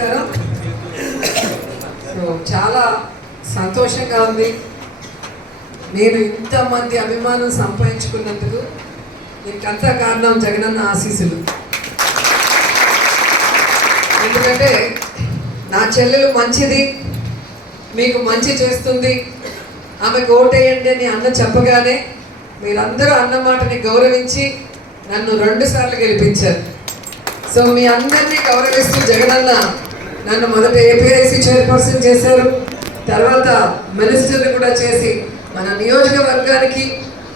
నమస్కారం. చాలా సంతోషంగా ఉంది. నేను ఇంతమంది అభిమానం సంపాదించుకున్నందుకు దీనికంతా కారణం జగనన్న ఆశీస్సులు. ఎందుకంటే నా చెల్లెలు మంచిది, మీకు మంచి చేస్తుంది, ఆమెకు ఓటేయండి అని అన్న చెప్పగానే మీరందరూ అన్న మాటని గౌరవించి నన్ను 2 సార్లు గెలిపించారు. సో మీ అందరినీ గౌరవిస్తూ జగనన్న నన్ను మొదట ఏపీఐసి చైర్పర్సన్ చేశారు, తర్వాత మినిస్టర్ని కూడా చేసి మన నియోజకవర్గానికి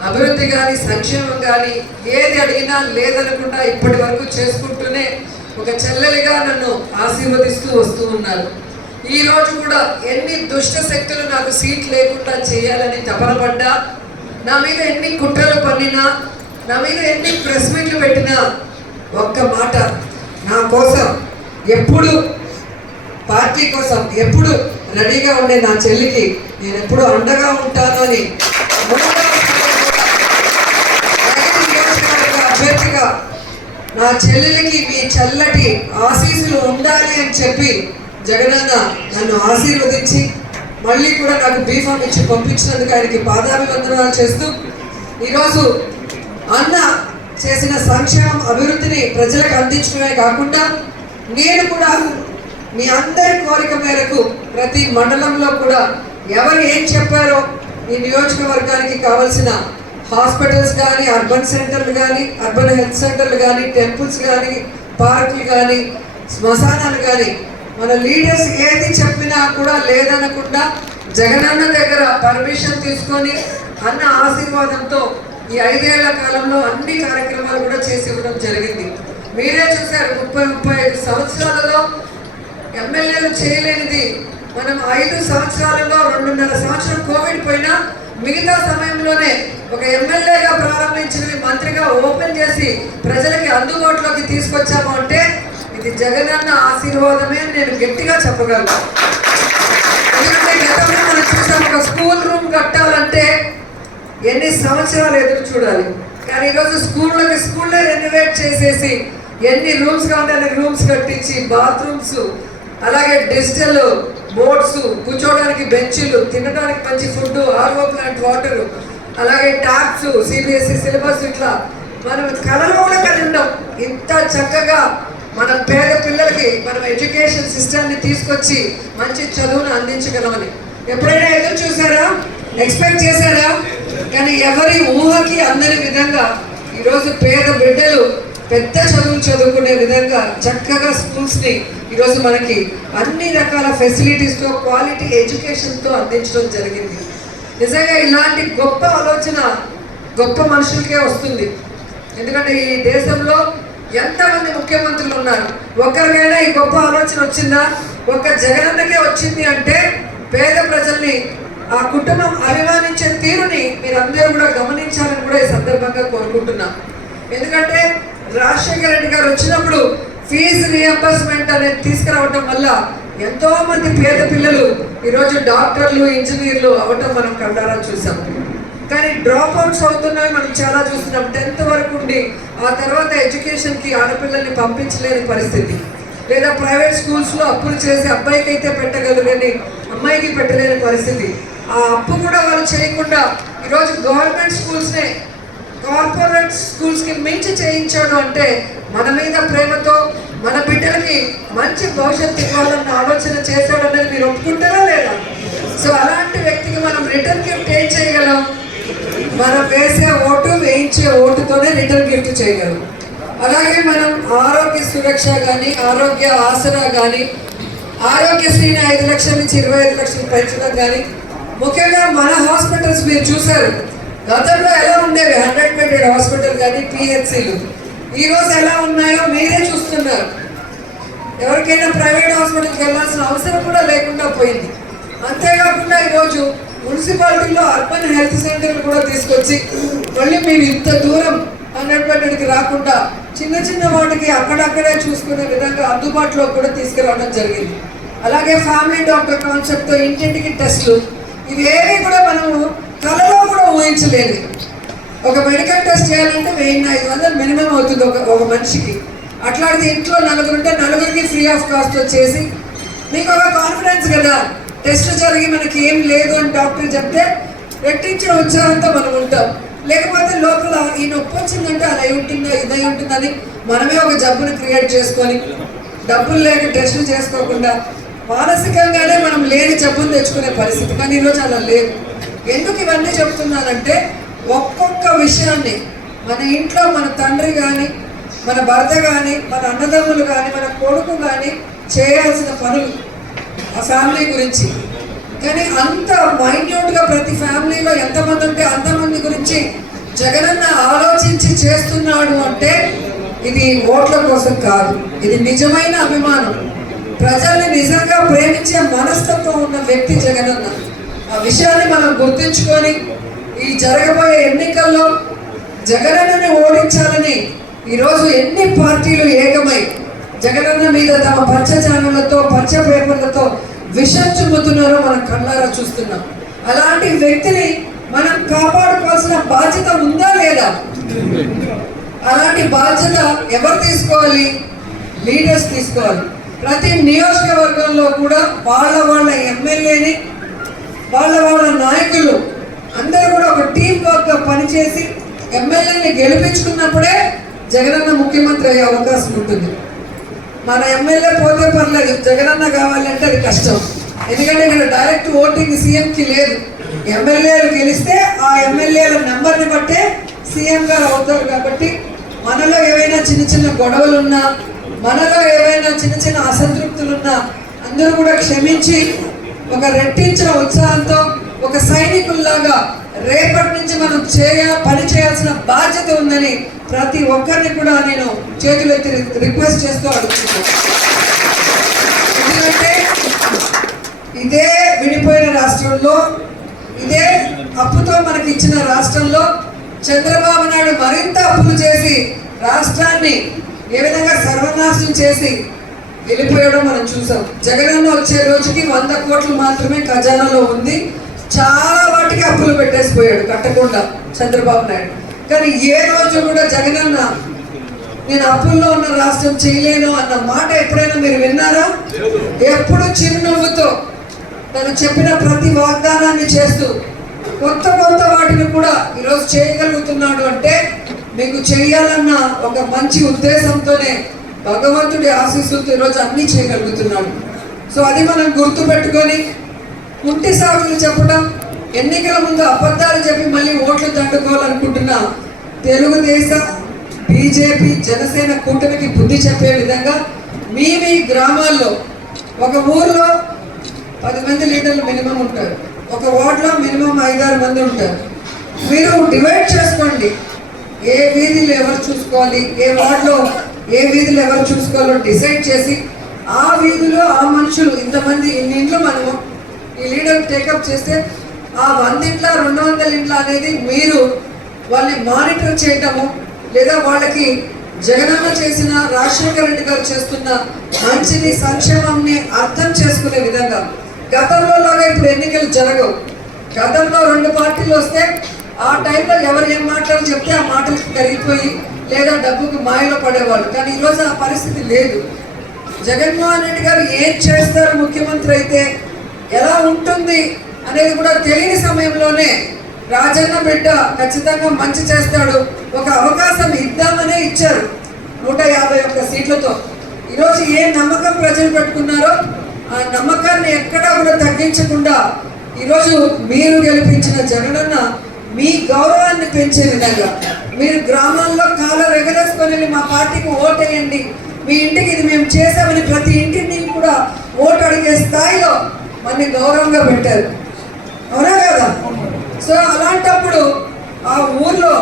అభివృద్ధి కానీ సంక్షేమం కానీ ఏది అడిగినా లేదనకుండా ఇప్పటి వరకు చేసుకుంటూనే ఒక చెల్లెలిగా నన్ను ఆశీర్వదిస్తూ వస్తూ ఉన్నారు. ఈరోజు కూడా ఎన్ని దుష్ట శక్తులు నాకు సీట్ లేకుండా చేయాలని తపనపడ్డా, నా మీద ఎన్ని కుట్రలు పన్నినా, నా మీద ఎన్ని ప్రెస్ మీట్లు పెట్టినా ఒక్క మాట, నా కోసం ఎప్పుడు పార్టీ కోసం ఎప్పుడు రెడీగా ఉండే నా చెల్లికి నేను ఎప్పుడు అండగా ఉంటాను అని అభ్యర్థిగా నా చెల్లెలకి మీ చల్లటి ఆశీస్సులు ఉండాలి అని చెప్పి జగనన్న నన్ను ఆశీర్వదించి మళ్ళీ కూడా నాకు బీఫామ్ ఇచ్చి పంపించినందుకు ఆయనకి పాదాభివందనాలు చేస్తూ, ఈరోజు అన్న చేసిన సంక్షేమం అభివృద్ధిని ప్రజలకు అందించడమే కాకుండా నేను కూడా మీ అందరి కోరిక మేరకు ప్రతి మండలంలో కూడా ఎవరు ఏం చెప్పారో ఈ నియోజకవర్గానికి కావాల్సిన హాస్పిటల్స్ కానీ, అర్బన్ సెంటర్లు కానీ, అర్బన్ హెల్త్ సెంటర్లు కానీ, టెంపుల్స్ కానీ, పార్కులు కానీ, శ్మశానాలు కానీ మన లీడర్స్ ఏది చెప్పినా కూడా లేదనకుండా జగనన్న దగ్గర పర్మిషన్ తీసుకొని అన్న ఆశీర్వాదంతో ఈ 5 ఏళ్ల కాలంలో అన్ని కార్యక్రమాలు కూడా చేసి ఇవ్వడం జరిగింది. మీరే చూశారు, 30-35 సంవత్సరాలలో ఎమ్మెల్యేలు చేయలేనిది మనం 5 సంవత్సరాలలో 2.5 సంవత్సరం కోవిడ్ పోయినా మిగతా సమయంలోనే ఒక ఎమ్మెల్యేగా ప్రారంభించినవి మంత్రిగా ఓపెన్ చేసి ప్రజలకి అందుబాటులోకి తీసుకొచ్చాము అంటే ఇది జగనన్న ఆశీర్వాదమే అని నేను గట్టిగా చెప్పగలను. ఎందుకంటే గతంలో మనం చూసాం, ఒక స్కూల్ రూమ్ కట్టాలంటే ఎన్ని సంవత్సరాలు ఎదురు చూడాలి. కానీ ఈరోజు స్కూళ్ళే రెనోవేట్ చేసేసి ఎన్ని రూమ్స్ కావాలంటే అన్ని రూమ్స్ కట్టించి, బాత్రూమ్స్, అలాగే డిజిటల్ బోర్డ్స్, కూర్చోవడానికి బెంచీలు, తినడానికి మంచి ఫుడ్, ఆర్ఓ ప్లాంట్ వాటర్, అలాగే ట్యాబ్స్, సిబిఎస్ఈ సిలబస్, ఇట్లా మనం కళలో కూడా కలిగి ఉంటాం. ఇంత చక్కగా మన పేద పిల్లలకి మనం ఎడ్యుకేషన్ సిస్టమ్ని తీసుకొచ్చి మంచి చదువును అందించగలమని ఎప్పుడైనా ఎదురు చూసారా? ఎక్స్పెక్ట్ చేశారా? కానీ ఎవరి ఊహకి అందని విధంగా ఈరోజు పేద బిడ్డలు పెద్ద చదువులు చదువుకునే విధంగా చక్కగా స్కూల్స్ని ఈరోజు మనకి అన్ని రకాల ఫెసిలిటీస్తో, క్వాలిటీ ఎడ్యుకేషన్తో అందించడం జరిగింది. నిజంగా ఇలాంటి గొప్ప ఆలోచన గొప్ప మనుషులకే వస్తుంది. ఎందుకంటే ఈ దేశంలో ఎంతమంది ముఖ్యమంత్రులు ఉన్నారు, ఒక్కరికైనా ఈ గొప్ప ఆలోచన వచ్చిందా? ఒక్క జగనన్నకే వచ్చింది అంటే పేద ప్రజల్ని, ఆ కుటుంబం అభిమానించే తీరుని మీరందరూ కూడా గమనించాలని కూడా ఈ సందర్భంగా కోరుకుంటున్నాం. ఎందుకంటే రాజశేఖర రెడ్డి గారు వచ్చినప్పుడు ఫీజు రియంబర్స్మెంట్ అనేది తీసుకురావడం వల్ల ఎంతో మంది పేద పిల్లలు ఈరోజు డాక్టర్లు, ఇంజనీర్లు అవటం మనం కళ్ళారా చూసాం. కానీ డ్రాప్ అవుట్స్ అవుతున్నవి మనం చాలా చూస్తున్నాం. 10th వరకు ఉండి ఆ తర్వాత ఎడ్యుకేషన్కి ఆడపిల్లల్ని పంపించలేని పరిస్థితి, లేదా ప్రైవేట్ స్కూల్స్లో అప్పులు చేసి అబ్బాయికి అయితే పెట్టగలరు కానీ అమ్మాయికి పెట్టలేని పరిస్థితి. ఆ అప్పు కూడా వాళ్ళు చేయకుండా ఈరోజు గవర్నమెంట్ స్కూల్స్నే కార్పొరేట్ స్కూల్స్కి మించి చేయించాడు అంటే మన మీద ప్రేమతో మన బిడ్డలకి మంచి భవిష్యత్తు ఇవ్వాలన్న ఆలోచన చేశాడు అనేది మీరు ఒప్పుకుంటారా లేదా? సో అలాంటి వ్యక్తికి మనం రిటర్న్ గిఫ్ట్ ఏం చేయగలం? మనం వేసే ఓటు, వేయించే ఓటుతోనే రిటర్న్ గిఫ్ట్ చేయగలం. అలాగే మనం ఆరోగ్య సురక్ష కానీ, ఆరోగ్య ఆసరా కానీ, ఆరోగ్యశ్రీని 5 లక్షల నుంచి 25 లక్షలు పెంచడం కానీ, ముఖ్యంగా మన హాస్పిటల్స్ మీరు చూశారు, గతంలో ఎలా ఉండేవి 100 బెడెడ్ హాస్పిటల్ కానీ, పిహెచ్సిలు ఈరోజు ఎలా ఉన్నాయో మీరే చూస్తున్నారు. ఎవరికైనా ప్రైవేట్ హాస్పిటల్కి వెళ్ళాల్సిన అవసరం కూడా లేకుండా పోయింది. అంతేకాకుండా ఈరోజు మున్సిపాలిటీలో అర్బన్ హెల్త్ సెంటర్లు కూడా తీసుకొచ్చి మళ్ళీ మీరు ఇంత దూరం 100 బెడెడ్కి రాకుండా చిన్న చిన్న వాటికి అక్కడక్కడే చూసుకునే విధంగా అందుబాటులో కూడా తీసుకురావడం జరిగింది. అలాగే ఫ్యామిలీ డాక్టర్ కాన్సెప్ట్తో ఇంటింటికి టెస్టులు, ఇవి ఏవి కూడా మనము కళలో కూడా ఊహించలేదు. ఒక మెడికల్ టెస్ట్ చేయాలంటే 1500 మినిమం అవుతుంది ఒక మనిషికి. అట్లాంటిది ఇంట్లో నలుగురు ఉంటే నలుగురికి ఫ్రీ ఆఫ్ కాస్ట్ వచ్చేసి మీకు ఒక కాన్ఫిడెన్స్ కదా, టెస్ట్ జరిగి మనకి ఏం లేదు అని డాక్టర్ చెప్తే రెట్టించిన ఉత్సాహంతో మనం ఉంటాం. లేకపోతే లోపల ఈ నొప్పి వచ్చిందంటే అలా ఉంటుందా ఇదై ఉంటుందని మనమే ఒక జబ్బును క్రియేట్ చేసుకొని డబ్బులు లేక టెస్టులు చేసుకోకుండా మానసికంగానే మనం లేని జబ్బును తెచ్చుకునే పరిస్థితి. కానీ ఈరోజు అలా లేదు. ఎందుకు ఇవన్నీ చెప్తున్నానంటే ఒక్కొక్క విషయాన్ని మన ఇంట్లో మన తండ్రి కానీ మన భర్త కానీ మన అన్నదమ్ములు కానీ మన కొడుకు కానీ చేయాల్సిన పనులు ఆ ఫ్యామిలీ గురించి. కానీ అంత మైన్యూట్గా ప్రతి ఫ్యామిలీలో ఎంతమంది ఉంటే అంతమంది గురించి జగనన్న ఆలోచించి చేస్తున్నాడు అంటే ఇది ఓట్ల కోసం కాదు, ఇది నిజమైన అభిమానం, ప్రజల్ని నిజంగా ప్రేమించే మనస్తత్వం ఉన్న వ్యక్తి జగనన్న. ఆ విషయాన్ని మనం గుర్తుంచుకొని ఈ జరగబోయే ఎన్నికల్లో జగనన్నని ఓడించాలని ఈరోజు ఎన్ని పార్టీలు ఏకమై జగనన్న మీద తమ పచ్చ ఛానళ్లతో పచ్చ పేపర్లతో విషం చుమ్ముతున్నారో మనం కళ్ళారా చూస్తున్నాం. అలాంటి వ్యక్తిని మనం కాపాడుకోవాల్సిన బాధ్యత ఉందా లేదా? అలాంటి బాధ్యత ఎవరు తీసుకోవాలి? లీడర్స్ తీసుకోవాలి. ప్రతి నియోజకవర్గంలో కూడా వాళ్ళ ఎమ్మెల్యేని వాళ్ళ నాయకులు అందరూ కూడా ఒక టీం వర్క్గా పనిచేసి ఎమ్మెల్యేని గెలిపించుకున్నప్పుడే జగనన్న ముఖ్యమంత్రి అయ్యే అవకాశం ఉంటుంది. మన ఎమ్మెల్యే పోతే పర్లేదు, జగనన్న కావాలంటే అది కష్టం. ఎందుకంటే ఇక్కడ డైరెక్ట్ ఓటింగ్ సీఎంకి లేదు. ఎమ్మెల్యేలు గెలిస్తే ఆ ఎమ్మెల్యేల నెంబర్ని బట్టే సీఎం గారు అవుతారు. కాబట్టి మనలో ఏవైనా చిన్న చిన్న గొడవలున్నా, మనలో ఏవైనా చిన్న చిన్న అసంతృప్తులున్నా అందరూ కూడా క్షమించి ఒక రెట్టించిన ఉత్సాహంతో ఒక సైనికుల్లాగా రేపటి నుంచి మనం పని చేయాల్సిన బాధ్యత ఉందని ప్రతి ఒక్కరిని కూడా నేను చేతులెత్తి రిక్వెస్ట్ చేస్తూ అడుగుతున్నాను. ఎందుకంటే ఇదే విడిపోయిన రాష్ట్రంలో, ఇదే అప్పుతో మనకి ఇచ్చిన రాష్ట్రంలో చంద్రబాబు నాయుడు మరింత అప్పులు చేసి రాష్ట్రాన్ని ఏ విధంగా సర్వనాశనం చేసి వెళ్ళిపోయడం మనం చూసాం. జగనన్న వచ్చే రోజుకి 100 కోట్లు మాత్రమే ఖజానాలో ఉంది. చాలా వాటికి అప్పులు పెట్టేసిపోయాడు కట్టకుండా చంద్రబాబు నాయుడు. కానీ ఏ రోజు కూడా జగనన్న నేను అప్పుల్లో ఉన్న రాష్ట్రం చేయలేను అన్న మాట ఎప్పుడైనా మీరు విన్నారా? ఎప్పుడు చిరునవ్వుతో తను చెప్పిన ప్రతి వాగ్దానాన్ని చేస్తూ కొత్త వాటిని కూడా ఈరోజు చేయగలుగుతున్నాడు అంటే మీకు చేయాలన్న ఒక మంచి ఉద్దేశంతోనే భగవంతుడి ఆశీస్సులతో ఈరోజు అన్నీ చేయగలుగుతున్నాడు. సో అది మనం గుర్తు పెట్టుకొని కుంటి సాగులు చెప్పడం, ఎన్నికల ముందు అబద్ధాలు చెప్పి మళ్ళీ ఓట్లు దండుకోవాలనుకుంటున్న తెలుగుదేశ బీజేపీ జనసేన కూటమికి బుద్ధి చెప్పే విధంగా మీ గ్రామాల్లో ఒక ఊర్లో 10 మంది లీడర్లు మినిమం ఉంటారు, ఒక వార్డులో మినిమం 5-6 మంది ఉంటారు. మీరు డివైడ్ చేసుకోండి, ఏ వీధిలో ఎవరు చూసుకోవాలి, ఏ వార్డులో ఏ వీధిలో ఎవరు చూసుకోవాలో డిసైడ్ చేసి ఆ వీధిలో ఆ మనుషులు ఇంతమంది ఇన్ని ఇంట్లో మనము ఈ లీడర్ టేకప్ చేస్తే ఆ 100 ఇంట్ల 200 ఇంట్ల అనేది మీరు వాళ్ళని మానిటర్ చేయటము, లేదా వాళ్ళకి జగనన్న చేసిన రాజశేఖర రెడ్డి గారు చేస్తున్న మంచిని సంక్షేమాన్ని అర్థం చేసుకునే విధంగా. గతంలో లాగా ఇప్పుడు ఎన్నికలు జరగవు. గతంలో 2 పార్టీలు వస్తే ఆ టైంలో ఎవరు ఏం మాటలు చెప్తే ఆ మాటలకు కరిగిపోయి లేదా డబ్బుకు మాయలో పడేవాళ్ళు. కానీ ఈరోజు ఆ పరిస్థితి లేదు. జగన్మోహన్ రెడ్డి గారు ఏం చేస్తారు, ముఖ్యమంత్రి అయితే ఎలా ఉంటుంది అనేది కూడా తెలియని సమయంలోనే రాజన్న బిడ్డ ఖచ్చితంగా మంచి చేస్తాడు, ఒక అవకాశం ఇద్దామనే ఇచ్చారు 151 సీట్లతో. ఈరోజు ఏ నమ్మకం ప్రజలు పెట్టుకున్నారో ఆ నమ్మకాన్ని ఎక్కడా కూడా తగ్గించకుండా ఈరోజు మీరు గెలిపించిన జగనన్న మీ గౌరవాన్ని పెంచే విధంగా మీరు గ్రామాల్లో కాలర్ ఎగరేసుకొని మా పార్టీకి ఓటేయండి, మీ ఇంటికి ఇది మేము చేసామని ప్రతి ఇంటిని కూడా ఓటు అడిగే స్థాయిలో మనని గౌరవంగా పెట్టారు. అవునా కదా? సో అలాంటప్పుడు ఆ ఊర్లో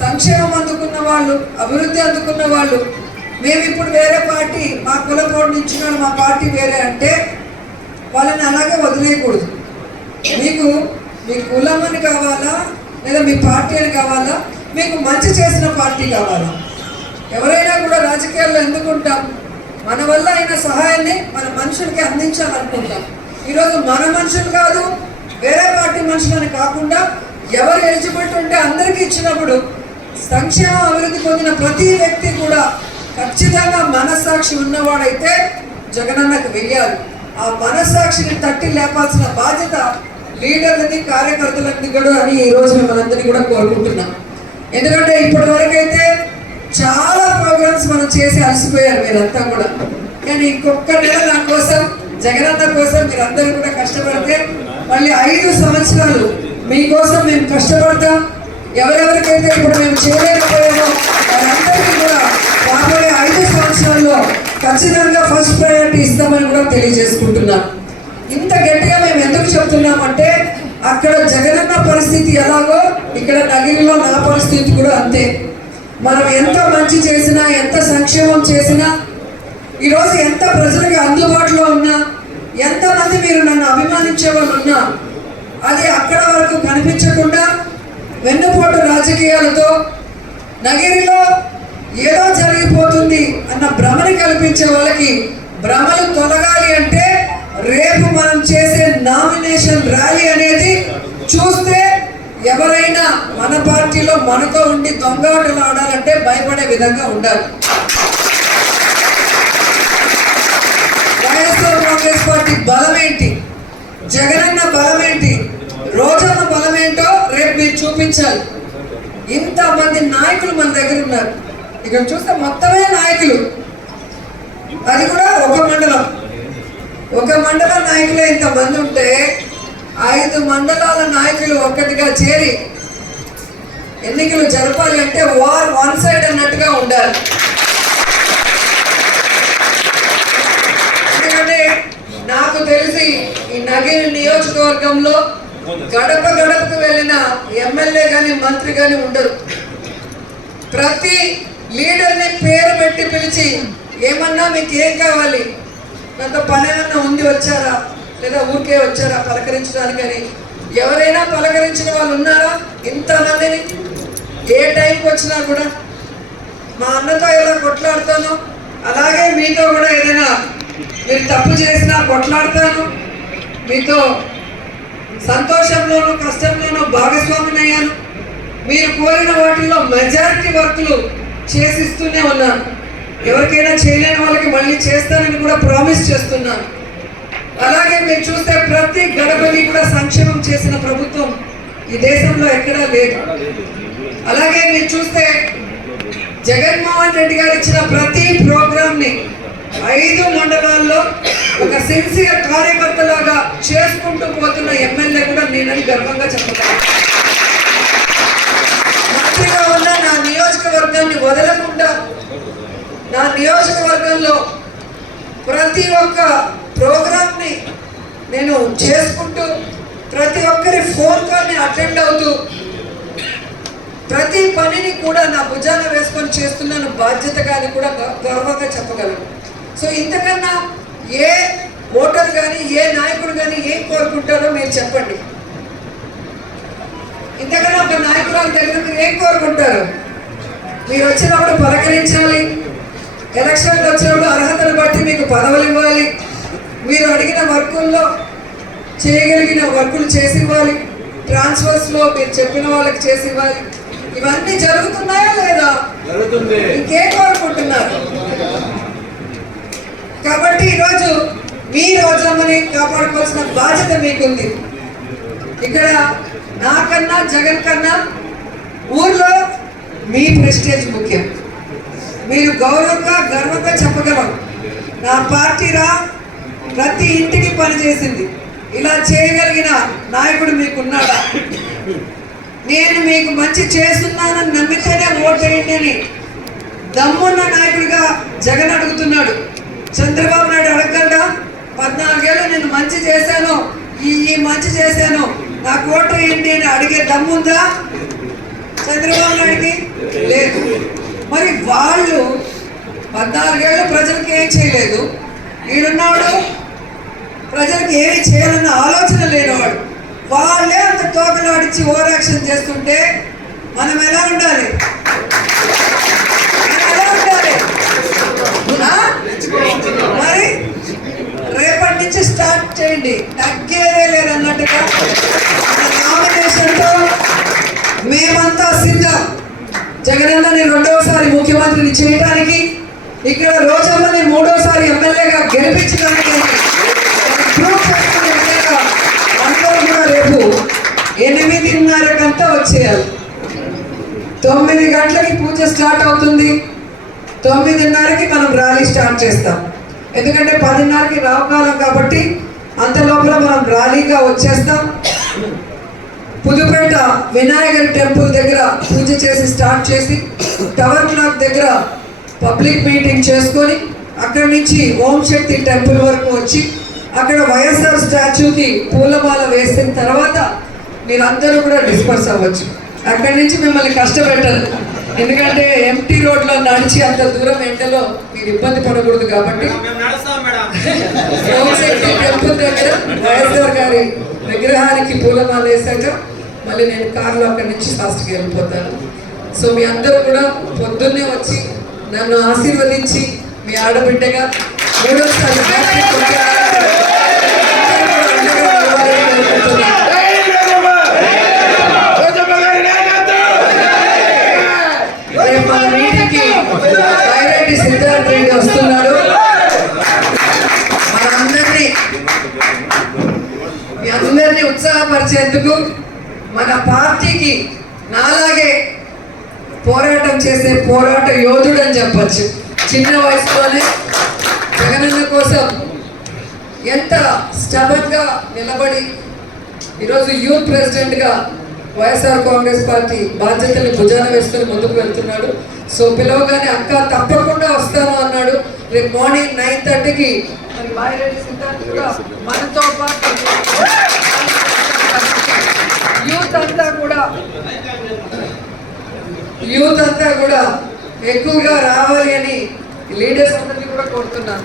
సంక్షేమం అందుకున్న వాళ్ళు, అభివృద్ధి అందుకున్న వాళ్ళు, మేము ఇప్పుడు వేరే పార్టీ మా కులపోటు నించున్నాడు మా పార్టీ వేరే అంటే వాళ్ళని అలాగే వదిలేయకూడదు. మీకు మీ కులం అని కావాలా లేదా మీ పార్టీ అని కావాలా, మీకు మంచి చేసిన పార్టీ కావాలా? ఎవరైనా కూడా రాజకీయాల్లో ఎందుకుంటాం, మన వల్ల అయిన సహాయాన్ని మన మనుషులకి అందించాలనుకుంటాం. ఈరోజు మన మనుషులు కాదు వేరే పార్టీ మనుషులని కాకుండా ఎవరు ఎలిజిబిలిటీ ఉంటే అందరికీ ఇచ్చినప్పుడు సంక్షేమ అభివృద్ధి పొందిన ప్రతి వ్యక్తి కూడా ఖచ్చితంగా మనస్సాక్షి ఉన్నవాడైతే జగనన్నకు వెయ్యాలి. ఆ మనస్సాక్షిని తట్టి లేపాల్సిన బాధ్యత లీడర్లని కార్యకర్తలన్నీ కూడా అని ఈరోజు మిమ్మల్ని కూడా కోరుకుంటున్నాం. ఎందుకంటే ఇప్పటి వరకైతే చాలా ప్రోగ్రామ్స్ మనం చేసి అలసిపోయారు మీరంతా కూడా. కానీ ఇంకొక నెల నా కోసం జగనన్న కోసం మీరందరూ కూడా కష్టపడితే మళ్ళీ 5 సంవత్సరాలు మీకోసం మేము కష్టపడతాం. ఎవరెవరికైతే ఇప్పుడు మేము చేయలేకపోయామో వాళ్ళందరికీ కూడా రాబోయే 5 సంవత్సరాల్లో ఖచ్చితంగా ఫస్ట్ ప్రయారిటీ ఇస్తామని కూడా తెలియజేసుకుంటున్నాం. ఇంత గట్టిగా మేము ఎందుకు చెప్తున్నామంటే అక్కడ జగనన్న పరిస్థితి ఎలాగో ఇక్కడ నగిరిలో నా పరిస్థితి కూడా అంతే. మనం ఎంత మంచి చేసినా ఎంత సంక్షేమం చేసినా ఈరోజు ఎంత ప్రజలకు అందుబాటులో ఉన్నా ఎంతమంది మీరు నన్ను అభిమానించే వాళ్ళు ఉన్నా అది అక్కడ వరకు కనిపించకుండా వెన్నుపోటు రాజకీయాలతో నగిరిలో ఏదో జరిగిపోతుంది అన్న భ్రమని కల్పించే వాళ్ళకి భ్రమలు తొలగాలి అంటే రేపు మనం చేసే నామినేషన్ ర్యాలీ అనేది చూస్తే ఎవరైనా మన పార్టీలో మనతో ఉండి దొంగాటలు ఆడాలంటే భయపడే విధంగా ఉండాలి. వైఎస్ఆర్ కాంగ్రెస్ పార్టీ బలం ఏంటి, జగనన్న బలం ఏంటి, రోజన్న బలం ఏంటో రేపు మీరు చూపించాలి. ఇంతమంది నాయకులు మన దగ్గర ఉన్నారు. ఇక్కడ చూస్తే మొత్తమే నాయకులు, అది కూడా ఒక మండలం నాయకులే ఇంతమంది ఉంటే 5 మండలాల నాయకులు ఒక్కటిగా చేరి ఎన్నికలు జరపాలి అంటే వార్ వన్ సైడ్ అన్నట్టుగా ఉండాలి. ఎందుకంటే నాకు తెలిసి ఈ నగిరి నియోజకవర్గంలో గడప గడపకు వెళ్ళిన ఎమ్మెల్యే కానీ మంత్రి కానీ ఉండరు. ప్రతి లీడర్ని పేరు పెట్టి పిలిచి ఏమన్నా మీకు ఏం కావాలి, నాతో పని ఏమన్నా ఉంది వచ్చారా లేదా ఊరికే వచ్చారా పలకరించడానికని ఎవరైనా పలకరించిన వాళ్ళు ఉన్నారా? ఇంతమందిని ఏ టైంకి వచ్చినా కూడా మా అన్నతో ఎలా కొట్లాడతాను అలాగే మీతో కూడా ఏదైనా మీరు తప్పు చేసినా కొట్లాడతాను. మీతో సంతోషంలోనూ కష్టంలోనూ భాగస్వామిని అయ్యాను. మీరు కోరిన వాటిల్లో మెజారిటీ వర్కులు చేసిస్తూనే ఉన్నాను. ఎవరికైనా చేయలేని వాళ్ళకి మళ్ళీ చేస్తానని కూడా ప్రామిస్ చేస్తున్నాను. అలాగే మీరు చూస్తే ప్రతి గడపని కూడా సంక్షేమం చేసిన ప్రభుత్వం ఈ దేశంలో ఎక్కడా లేదు. అలాగే మీరు చూస్తే జగన్మోహన్ రెడ్డి గారు ఇచ్చిన ప్రతి ప్రోగ్రామ్ని 5 మండలాల్లో ఒక సిన్సియర్ కార్యకర్తలాగా చేసుకుంటూ పోతున్న ఎమ్మెల్యే కూడా నేనని గర్వంగా చెప్తాను. మంత్రిగా ఉన్న నా నియోజకవర్గాన్ని వదలకుండా నా నియోజకవర్గంలో ప్రతి ఒక్క ప్రోగ్రామ్ని నేను చేసుకుంటూ ప్రతి ఒక్కరి ఫోన్ కాల్ని అటెండ్ అవుతూ ప్రతి పనిని కూడా నా భుజాన వేసుకొని చేస్తున్నాను బాధ్యతగా అని కూడా గర్వంగా చెప్పగలను. సో ఇంతకన్నా ఏ ఓటర్ కానీ ఏ నాయకుడు కానీ ఏం కోరుకుంటారో మీరు చెప్పండి. ఇంతకన్నా ఒక నాయకురాలు దగ్గర మీరు ఏం కోరుకుంటారు? మీరు వచ్చినప్పుడు పలకరించాలి, ఎలక్షన్లు వచ్చినప్పుడు అర్హతను బట్టి మీకు పదవులు ఇవ్వాలి, మీరు అడిగిన వర్కుల్లో చేయగలిగిన వర్కులు చేసి ఇవ్వాలి, ట్రాన్స్ఫర్స్లో మీరు చెప్పిన వాళ్ళకి చేసి ఇవ్వాలి. ఇవన్నీ జరుగుతున్నాయా లేదా? ఇంకేం కోరుకుంటున్నారు? కాబట్టి ఈరోజు మీ రోజమ్మని కాపాడుకోవాల్సిన బాధ్యత మీకుంది. ఇక్కడ నాకన్నా జగన్ కన్నా ఊర్లో మీ ప్రెస్టేజ్ ముఖ్యం. మీరు గర్వంగా చెప్పగలం నా పార్టీరా ప్రతి ఇంటికి పనిచేసింది, ఇలా చేయగలిగిన నాయకుడు మీకున్నాడా? నేను మీకు మంచి చేస్తున్నానని నమ్మితేనే ఓటేయండి అని దమ్మున్న నాయకుడిగా జగన్ అడుగుతున్నాడు. చంద్రబాబు నాయుడు అడగకుండా 14 ఏళ్ళు నేను మంచి చేశాను, ఈ మంచి చేశాను, నాకు ఓటేయండి అని అడిగే దమ్ముందా చంద్రబాబు నాయుడికి? లేదు. మరి వాళ్ళు 14 ఏళ్ళు ప్రజలకు ఏం చేయలేదు, వీడున్నాడు ప్రజలకు ఏమి చేయాలన్న ఆలోచన లేనివాడు. వాళ్ళే అంత తోకలాడిచ్చి ఓవర్ యాక్షన్ చేస్తుంటే మనం ఎలా ఉండాలి? మరి రేపటి నుంచి స్టార్ట్ చేయండి, తగ్గేదే లేదన్నట్టుగా నామినేషన్తో మేమంతా సిద్ధం. జగనన్నని 2వసారి ముఖ్యమంత్రిని చేయడానికి ఇక్కడ రోజమ్మని మూడోసారి ఎమ్మెల్యేగా గెలిపించడానికి ప్రూఫ్ చేసుకునే విధంగా అందరూ కూడా రేపు 8:30 వచ్చేయాలి. 9 గంటలకి పూజ స్టార్ట్ అవుతుంది. 9:30కి మనం ర్యాలీ స్టార్ట్ చేస్తాం. ఎందుకంటే 10:30కి రావకాలం కాబట్టి అంత లోపల మనం ర్యాలీగా వచ్చేస్తాం. పుదుపేట వినాయకుడి టెంపుల్ దగ్గర పూజ చేసి స్టార్ట్ చేసి టవర్ క్లాక్ దగ్గర పబ్లిక్ మీటింగ్ చేసుకొని అక్కడి నుంచి ఓం శక్తి టెంపుల్ వరకు వచ్చి అక్కడ వైఎస్ఆర్ స్టాచ్యూకి పూలమాల వేసిన తర్వాత మీరందరూ కూడా డిస్పర్స్ అవ్వచ్చు. అక్కడి నుంచి మిమ్మల్ని కష్టపెట్టరు. ఎందుకంటే ఎంటీ రోడ్లో నడిచి అంత దూరం ఎండలో మీరు ఇబ్బంది పడకూడదు కాబట్టి ఓం శక్తి టెంపుల్ దగ్గర వైఎస్ఆర్ గారి విగ్రహానికి పూలమాల వేసాక మళ్ళీ నేను కారులో అక్కడి నుంచి ఫాస్ట్గా వెళ్ళిపోతాను. సో మీ అందరూ కూడా పొద్దున్నే వచ్చి నన్ను ఆశీర్వదించి మీ ఆడబిడ్డగా మూడోసారి మన మీటింగ్కి బైరెడ్డి సిద్ధార్థ రెడ్డి వస్తున్నాడు. మీ అందరినీ ఉత్సాహపరిచేందుకు మన పార్టీకి నాలాగే పోరాటం చేసే పోరాట యోధుడు అని చెప్పచ్చు. చిన్న వయసులోనే జగనన్న కోసం ఎంత స్టబన్గా నిలబడి ఈరోజు యూత్ ప్రెసిడెంట్గా వైఎస్ఆర్ కాంగ్రెస్ పార్టీ బాధ్యతలు భుజాన వేసుకొని ముందుకు వెళ్తున్నాడు. సో పిలవగానే అక్క తప్పకుండా వస్తాను అన్నాడు. రేపు మార్నింగ్ 9:30కి మరి బైరెడ్డి సిద్ధార్థ కూడా మనతో పాటు యూత్ అంతా కూడా ఎక్కువగా రావాలి అని లీడర్స్ అందరినీ కూడా కోరుతున్నాను.